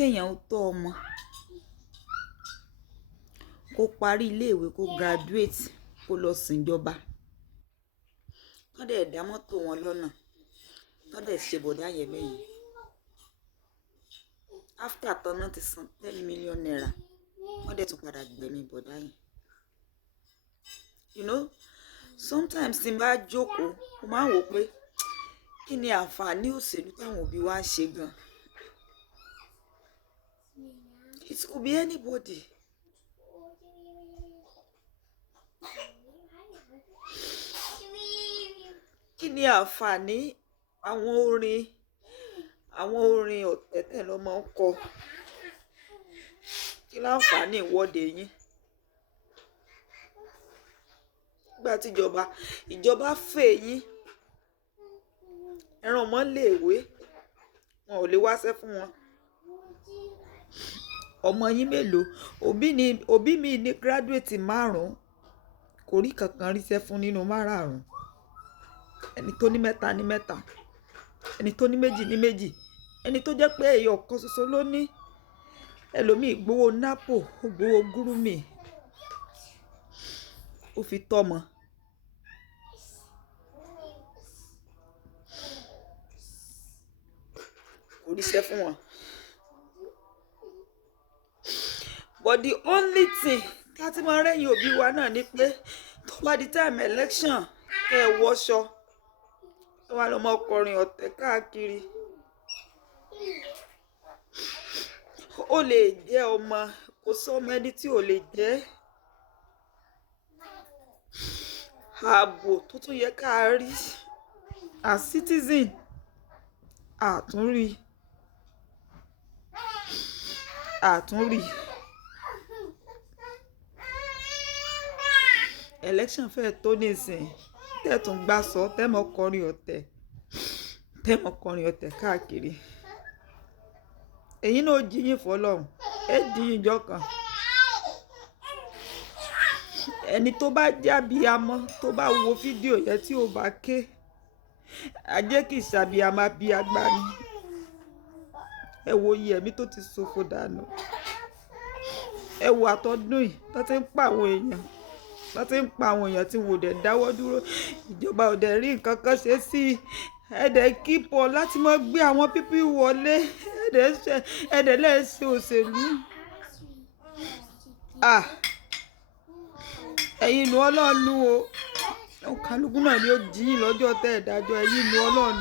kéèyàn ó tọ́ ọmọ kó parí iléèwé kó graduate kó lọ sìnjọba tán dẹ̀ dá mọ́tò wọn lọ́nà tán dẹ̀ ṣe bọ̀dá yẹn mẹ́yìn after tán náà ti san 10 million naira wọ́n dẹ̀ tún padà gbẹ̀mí bọ̀dá yẹn. You know, sometimes tí n bá jókòó mo máa ń wò pé kí ni àǹfààní òṣèlú táwọn òbí wa ń ṣe gan. It could be anybody. Kí ni àǹfààní àwọn orin ọ̀tẹ̀tẹ̀ ló máa ń kọ? Kí láǹfààní ìwọ́de yín? Nígbà tí ìjọba fẹ́ yín ẹran ọmọ léèwé wọn ò lè wáṣẹ́ fún wọn. Ọmọ yín mélòó? Òbí mi ní graduate 5 kò rí kankan ríṣẹ́ fún nínú 5. Ẹni tó ní 3 ní 3, ẹni tó ní 2 ní 2, ẹni tó jẹ́ pé ẹyọ kan ṣoṣo ló ní. Ẹlòmíì gbowó nápò ó gbowó gúrúmì ó fi tọ́mọ. Kò ríṣẹ́ fún wọn. But the only thing láti máa rẹ́yìn òbí wa náà ni pé tó bá di time election kẹ́ ẹ wọṣọ ẹ wá lọ́mọ ọkùnrin ọ̀tẹ̀ káàkiri. Ó lè jẹ́ ọmọ kò sọ́mọ ẹni tí ò lè jẹ́. Ààbò tó tún yẹ ká rí as citizen àtúnrí. Election fẹ́ tó nísìn tẹ́tùn gbà sọ tẹ́mọkọrin ọ̀tẹ̀ káàkiri. Èyí náà ó jíyìn fọ́lọ́run ẹ jíyìn jọ kan. Ẹni tó bá jábíamọ tó bá wo fídíò yẹn tí ó bá ké ajẹ́ kì í ṣàbíamọ bí agbárí. Ẹ wo iye ẹ̀mí tó ti ṣòfò dànù. Ẹ wo àtọ́dún yìí tó ti ń pa àwọn èèyàn tí wọn ò dẹ̀ dáwọ́ dúró. Ìjọba ò dẹ̀ rí nǹkan kan ṣe sí i. Ẹ dẹ̀ keep on láti máa gbé àwọn pípí wọlé. Ẹ dẹ̀ lẹ́ẹ̀ṣẹ̀ òṣèlú. Ẹ̀yin nu Ọlọ́run o. Kálukú náà ni ó jí yín lọ́jọ́ tẹ́ ẹ̀ dájọ́ ẹ̀yin nu Ọlọ́run.